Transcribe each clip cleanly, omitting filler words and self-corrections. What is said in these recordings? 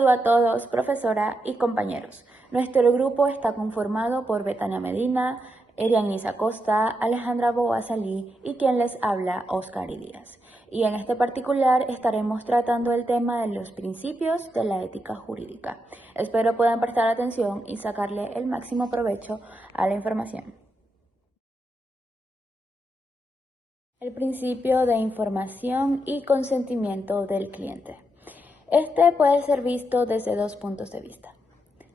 saludo a todos, profesora y compañeros. Nuestro grupo está conformado por Betania Medina, Erianisa Costa, Alejandra Boazalí y quien les habla, Oscar Díaz. Y en este particular estaremos tratando el tema de los principios de la ética jurídica. Espero puedan prestar atención y sacarle el máximo provecho a la información. El principio de información y consentimiento del cliente. Este puede ser visto desde dos puntos de vista.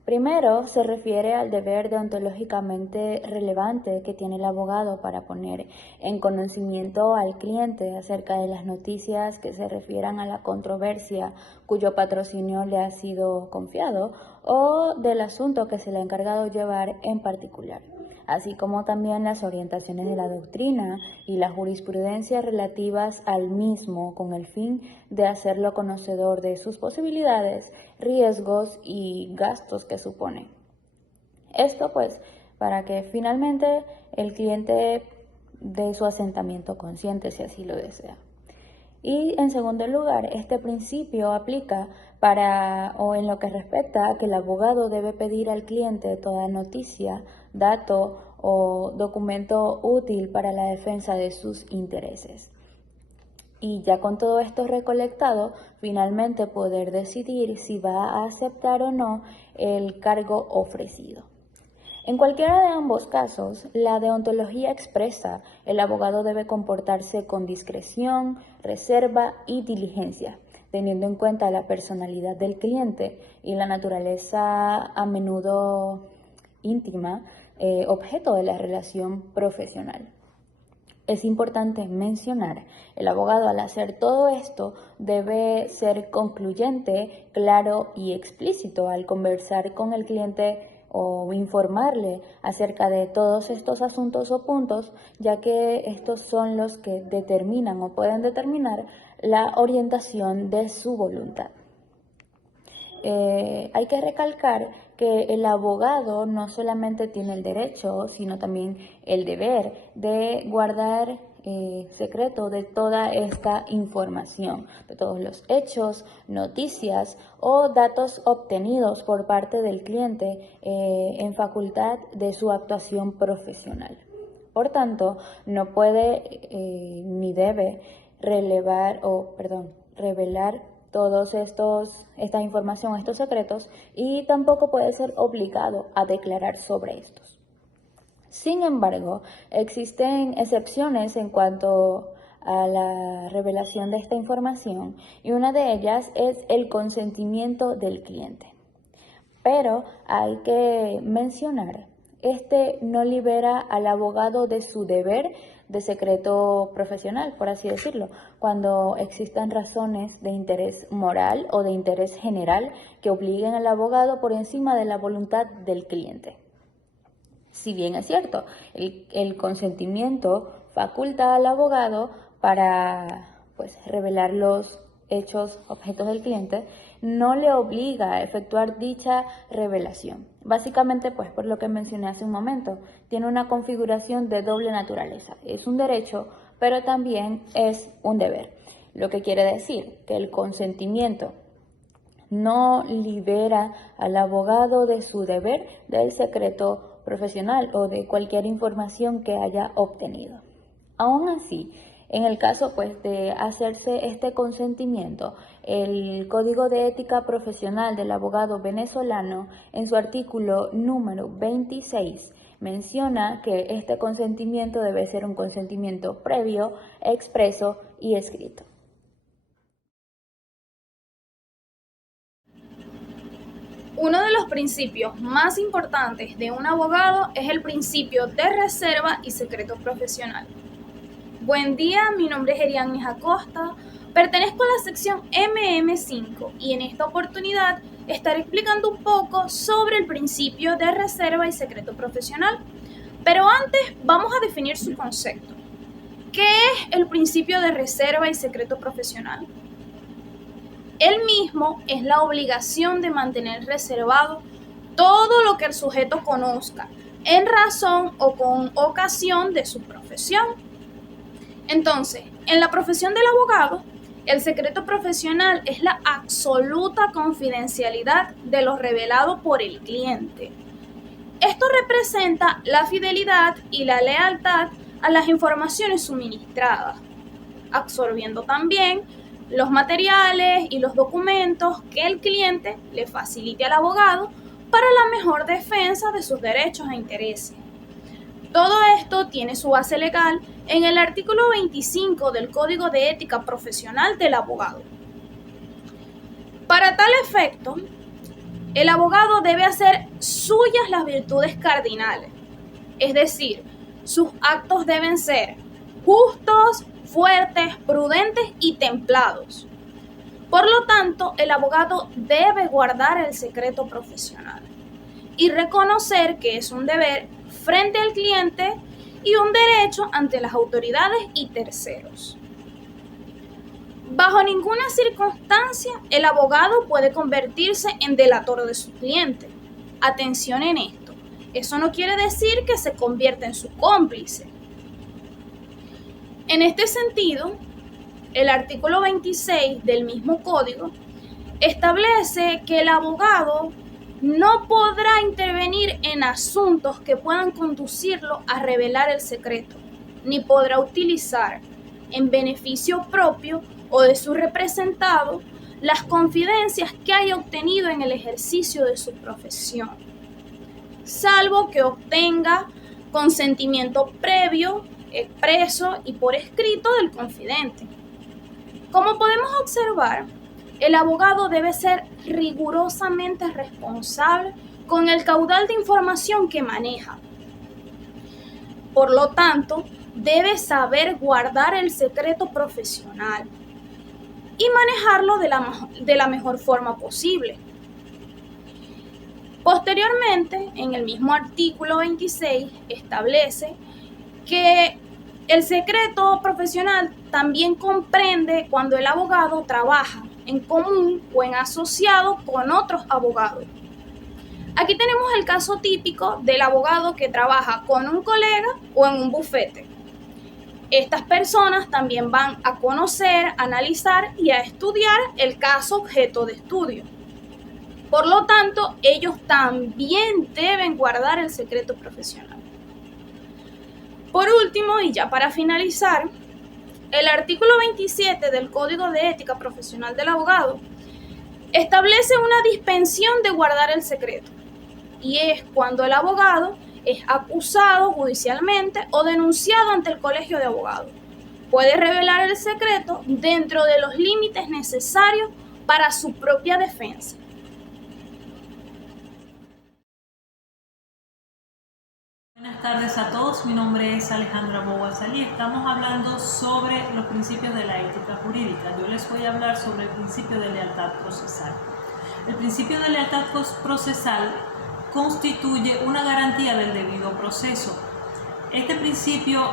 Primero, se refiere al deber deontológicamente relevante que tiene el abogado para poner en conocimiento al cliente acerca de las noticias que se refieran a la controversia cuyo patrocinio le ha sido confiado o del asunto que se le ha encargado llevar en particular, así como también las orientaciones de la doctrina y la jurisprudencia relativas al mismo con el fin de hacerlo conocedor de sus posibilidades, riesgos y gastos que supone. Esto pues para que finalmente el cliente dé su asentamiento consciente si así lo desea. Y en segundo lugar, este principio aplica en lo que respecta a que el abogado debe pedir al cliente toda noticia, dato o documento útil para la defensa de sus intereses. Y ya con todo esto recolectado, finalmente poder decidir si va a aceptar o no el cargo ofrecido. En cualquiera de ambos casos, la deontología expresa el abogado debe comportarse con discreción, reserva y diligencia, teniendo en cuenta la personalidad del cliente y la naturaleza a menudo íntima, objeto de la relación profesional. Es importante mencionar, el abogado al hacer todo esto debe ser concluyente, claro y explícito al conversar con el cliente o informarle acerca de todos estos asuntos o puntos, ya que estos son los que determinan o pueden determinar la orientación de su voluntad. Hay que recalcar que el abogado no solamente tiene el derecho, sino también el deber de guardar secreto de toda esta información, de todos los hechos, noticias o datos obtenidos por parte del cliente en facultad de su actuación profesional. Por tanto, no puede ni debe revelar esta información, estos secretos, y tampoco puede ser obligado a declarar sobre estos. Sin embargo, existen excepciones en cuanto a la revelación de esta información y una de ellas es el consentimiento del cliente. Pero hay que mencionar, este no libera al abogado de su deber de secreto profesional, por así decirlo, cuando existan razones de interés moral o de interés general que obliguen al abogado por encima de la voluntad del cliente. Si bien es cierto, el consentimiento faculta al abogado para revelar los hechos, objetos del cliente, no le obliga a efectuar dicha revelación. Básicamente, por lo que mencioné hace un momento, tiene una configuración de doble naturaleza. Es un derecho, pero también es un deber. Lo que quiere decir que el consentimiento no libera al abogado de su deber del secreto profesional o de cualquier información que haya obtenido. Aún así, en el caso de hacerse este consentimiento, el Código de Ética Profesional del Abogado Venezolano, en su artículo número 26, menciona que este consentimiento debe ser un consentimiento previo, expreso y escrito. Uno de los principios más importantes de un abogado es el principio de reserva y secreto profesional. Buen día, mi nombre es Erianisa Costa, pertenezco a la sección MM5 y en esta oportunidad estaré explicando un poco sobre el principio de reserva y secreto profesional. Pero antes vamos a definir su concepto. ¿Qué es el principio de reserva y secreto profesional? El mismo es la obligación de mantener reservado todo lo que el sujeto conozca en razón o con ocasión de su profesión. Entonces, en la profesión del abogado El secreto profesional es la absoluta confidencialidad de lo revelado por el cliente. Esto representa la fidelidad y la lealtad a las informaciones suministradas, absorbiendo también los materiales y los documentos que el cliente le facilite al abogado para la mejor defensa de sus derechos e intereses. Todo esto tiene su base legal en el artículo 25 del Código de Ética Profesional del Abogado. Para tal efecto, el abogado debe hacer suyas las virtudes cardinales, es decir, sus actos deben ser justos, fuertes, prudentes y templados. Por lo tanto, el abogado debe guardar el secreto profesional y reconocer que es un deber frente al cliente y un derecho ante las autoridades y terceros. Bajo ninguna circunstancia, el abogado puede convertirse en delator de su cliente. Atención en esto, eso no quiere decir que se convierta en su cómplice. En este sentido, el artículo 26 del mismo código establece que el abogado no podrá intervenir en asuntos que puedan conducirlo a revelar el secreto, ni podrá utilizar en beneficio propio o de su representado las confidencias que haya obtenido en el ejercicio de su profesión, salvo que obtenga consentimiento previo, expreso y por escrito del confidente. Como podemos observar, el abogado debe ser rigurosamente responsable con el caudal de información que maneja. Por lo tanto, debe saber guardar el secreto profesional y manejarlo de la mejor forma posible. Posteriormente, en el mismo artículo 26, establece que el secreto profesional también comprende cuando el abogado trabaja en común o en asociado con otros abogados. Aquí tenemos el caso típico del abogado que trabaja con un colega o en un bufete. Estas personas también van a conocer, analizar y a estudiar el caso objeto de estudio. Por lo tanto, ellos también deben guardar el secreto profesional. Por último, y ya para finalizar, el artículo 27 del Código de Ética Profesional del Abogado establece una dispensación de guardar el secreto, y es cuando el abogado es acusado judicialmente o denunciado ante el Colegio de Abogados. Puede revelar el secreto dentro de los límites necesarios para su propia defensa. Buenas tardes a todos, mi nombre es Alejandra Boguazalí. Estamos hablando sobre los principios de la ética jurídica. Yo les voy a hablar sobre el principio de lealtad procesal. El principio de lealtad procesal constituye una garantía del debido proceso. Este principio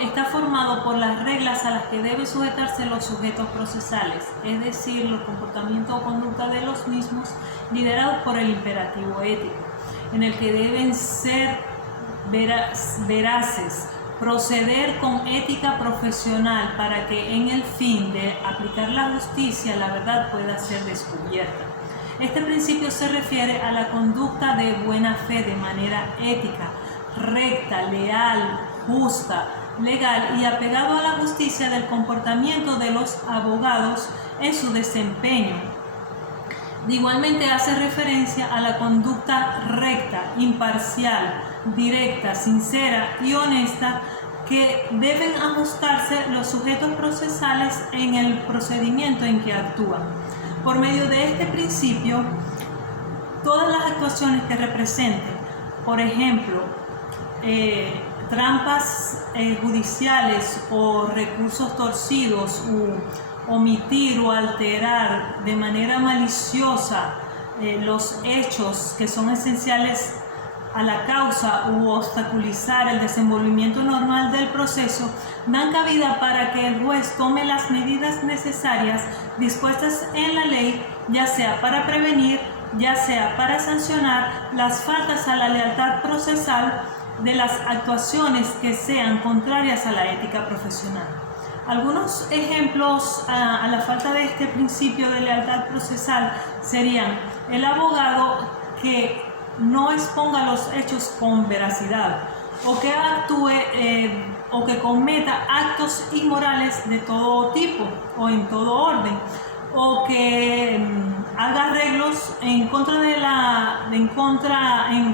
está formado por las reglas a las que deben sujetarse los sujetos procesales, es decir, los comportamientos o conducta de los mismos, liderados por el imperativo ético, en el que deben ser veraces, proceder con ética profesional para que en el fin de aplicar la justicia la verdad pueda ser descubierta. Este principio se refiere a la conducta de buena fe de manera ética, recta, leal, justa, legal y apegado a la justicia del comportamiento de los abogados en su desempeño. Igualmente hace referencia a la conducta recta, imparcial, directa, sincera y honesta que deben ajustarse los sujetos procesales en el procedimiento en que actúan. Por medio de este principio, todas las actuaciones que representen, por ejemplo, trampas judiciales o recursos torcidos, omitir o alterar de manera maliciosa los hechos que son esenciales a la causa u obstaculizar el desenvolvimiento normal del proceso, dan cabida para que el juez tome las medidas necesarias dispuestas en la ley, ya sea para prevenir, ya sea para sancionar las faltas a la lealtad procesal de las actuaciones que sean contrarias a la ética profesional. Algunos ejemplos a la falta de este principio de lealtad procesal serían el abogado que no exponga los hechos con veracidad, o que actúe o que cometa actos inmorales de todo tipo o en todo orden, o que haga arreglos en contra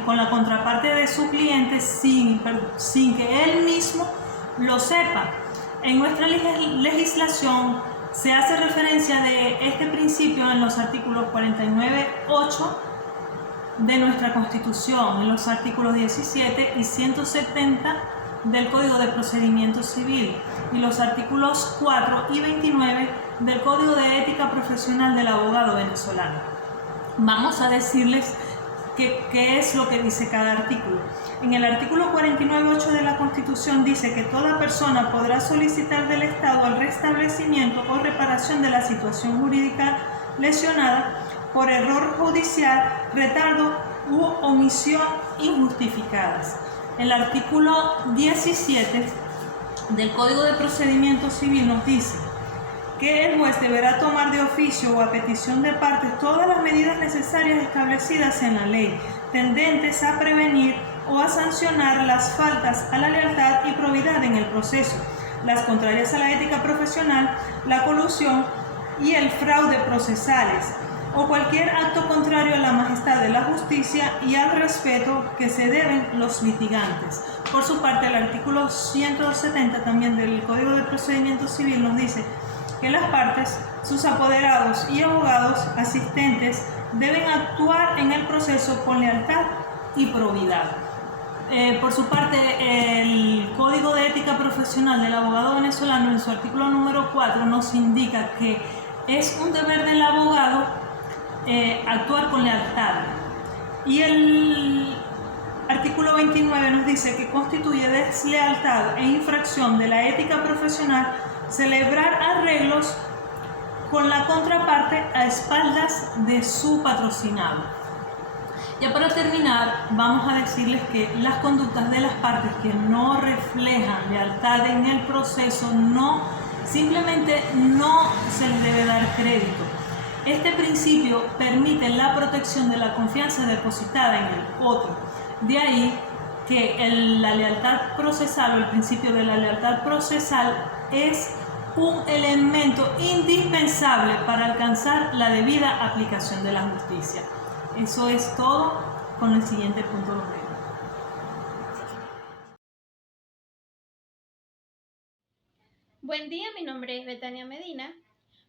con la contraparte de su cliente sin que él mismo lo sepa. En nuestra legislación se hace referencia de este principio en los artículos 49.8 de nuestra Constitución, en los artículos 17 y 170 del Código de Procedimiento Civil y los artículos 4 y 29 del Código de Ética Profesional del Abogado Venezolano. Vamos a decirles qué es lo que dice cada artículo. En el artículo 49.8 de la Constitución dice que toda persona podrá solicitar del Estado el restablecimiento o reparación de la situación jurídica lesionada por error judicial, retardo u omisión injustificadas. El artículo 17 del Código de Procedimiento Civil nos dice que el juez deberá tomar de oficio o a petición de partes todas las medidas necesarias establecidas en la ley, tendentes a prevenir o a sancionar las faltas a la lealtad y probidad en el proceso, las contrarias a la ética profesional, la colusión y el fraude procesales, o cualquier acto contrario a la majestad de la justicia y al respeto que se deben los litigantes. Por su parte, el artículo 170 también del Código de Procedimiento Civil nos dice que las partes, sus apoderados y abogados asistentes deben actuar en el proceso con lealtad y probidad. Por su parte, el Código de Ética Profesional del Abogado Venezolano, en su artículo número 4, nos indica que es un deber del abogado actuar con lealtad. Y el artículo 29 nos dice que constituye deslealtad e infracción de la ética profesional celebrar arreglos con la contraparte a espaldas de su patrocinado. Ya para terminar, vamos a decirles que las conductas de las partes que no reflejan lealtad en el proceso simplemente no se les debe dar crédito. Este principio permite la protección de la confianza depositada en el otro. De ahí que la lealtad procesal o el principio de la lealtad procesal es un elemento indispensable para alcanzar la debida aplicación de la justicia. Eso es todo. Con el siguiente punto lo veo. Buen día, mi nombre es Betania Medina,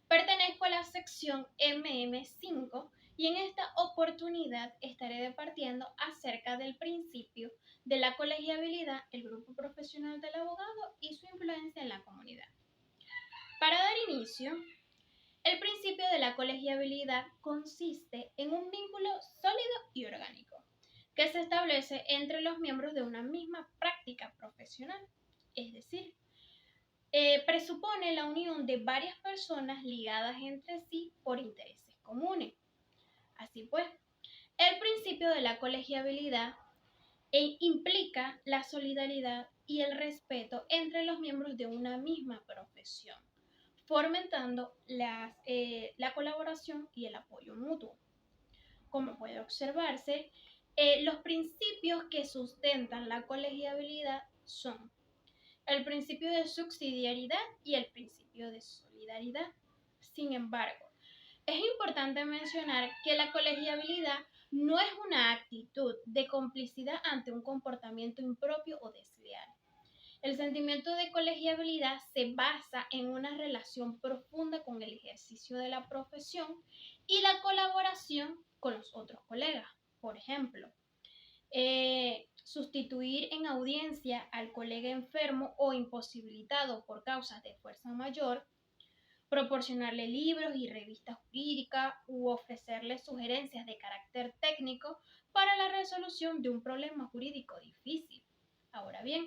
pertenezco a la sección MM5 y en esta oportunidad estaré departiendo acerca del principio de la colegiabilidad, el grupo profesional del abogado y su influencia en la comunidad. Para dar inicio, el principio de la colegiabilidad consiste en un vínculo sólido y orgánico que se establece entre los miembros de una misma práctica profesional, es decir, presupone la unión de varias personas ligadas entre sí por intereses comunes. Así pues, el principio de la colegiabilidad implica la solidaridad y el respeto entre los miembros de una misma profesión, fomentando la colaboración y el apoyo mutuo. Como puede observarse, los principios que sustentan la colegiabilidad son el principio de subsidiariedad y el principio de solidaridad. Sin embargo, es importante mencionar que la colegiabilidad no es una actitud de complicidad ante un comportamiento impropio o desleal. El sentimiento de colegiabilidad se basa en una relación profunda con el ejercicio de la profesión y la colaboración con los otros colegas. Por ejemplo, sustituir en audiencia al colega enfermo o imposibilitado por causas de fuerza mayor, proporcionarle libros y revistas jurídicas u ofrecerle sugerencias de carácter técnico para la resolución de un problema jurídico difícil. Ahora bien,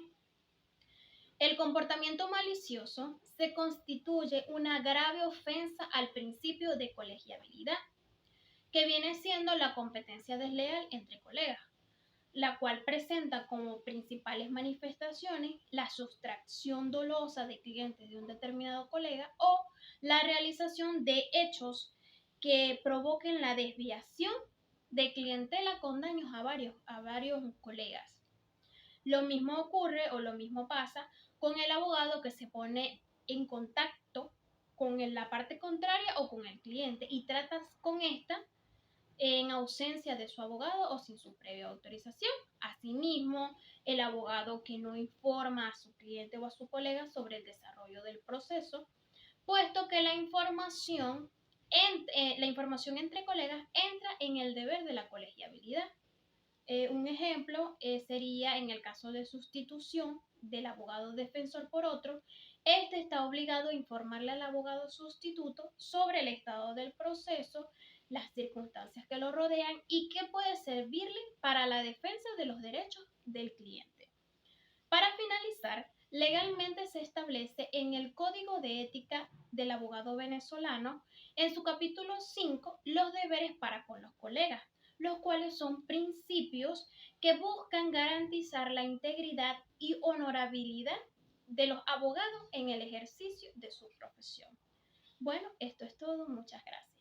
el comportamiento malicioso se constituye una grave ofensa al principio de colegiabilidad, que viene siendo la competencia desleal entre colegas. la cual presenta como principales manifestaciones la sustracción dolosa de clientes de un determinado colega o la realización de hechos que provoquen la desviación de clientela con daños a varios colegas. Lo mismo ocurre o lo mismo pasa con el abogado que se pone en contacto con la parte contraria o con el cliente y tratas con esta en ausencia de su abogado o sin su previa autorización. Asimismo, el abogado que no informa a su cliente o a su colega sobre el desarrollo del proceso, puesto que la información entre colegas entra en el deber de la colegiabilidad. Un ejemplo sería en el caso de sustitución del abogado defensor por otro, este está obligado a informarle al abogado sustituto sobre el estado del proceso, las circunstancias que lo rodean y qué puede servirle para la defensa de los derechos del cliente. Para finalizar, legalmente se establece en el Código de Ética del Abogado Venezolano, en su capítulo 5, los deberes para con los colegas, los cuales son principios que buscan garantizar la integridad y honorabilidad de los abogados en el ejercicio de su profesión. Bueno, esto es todo. Muchas gracias.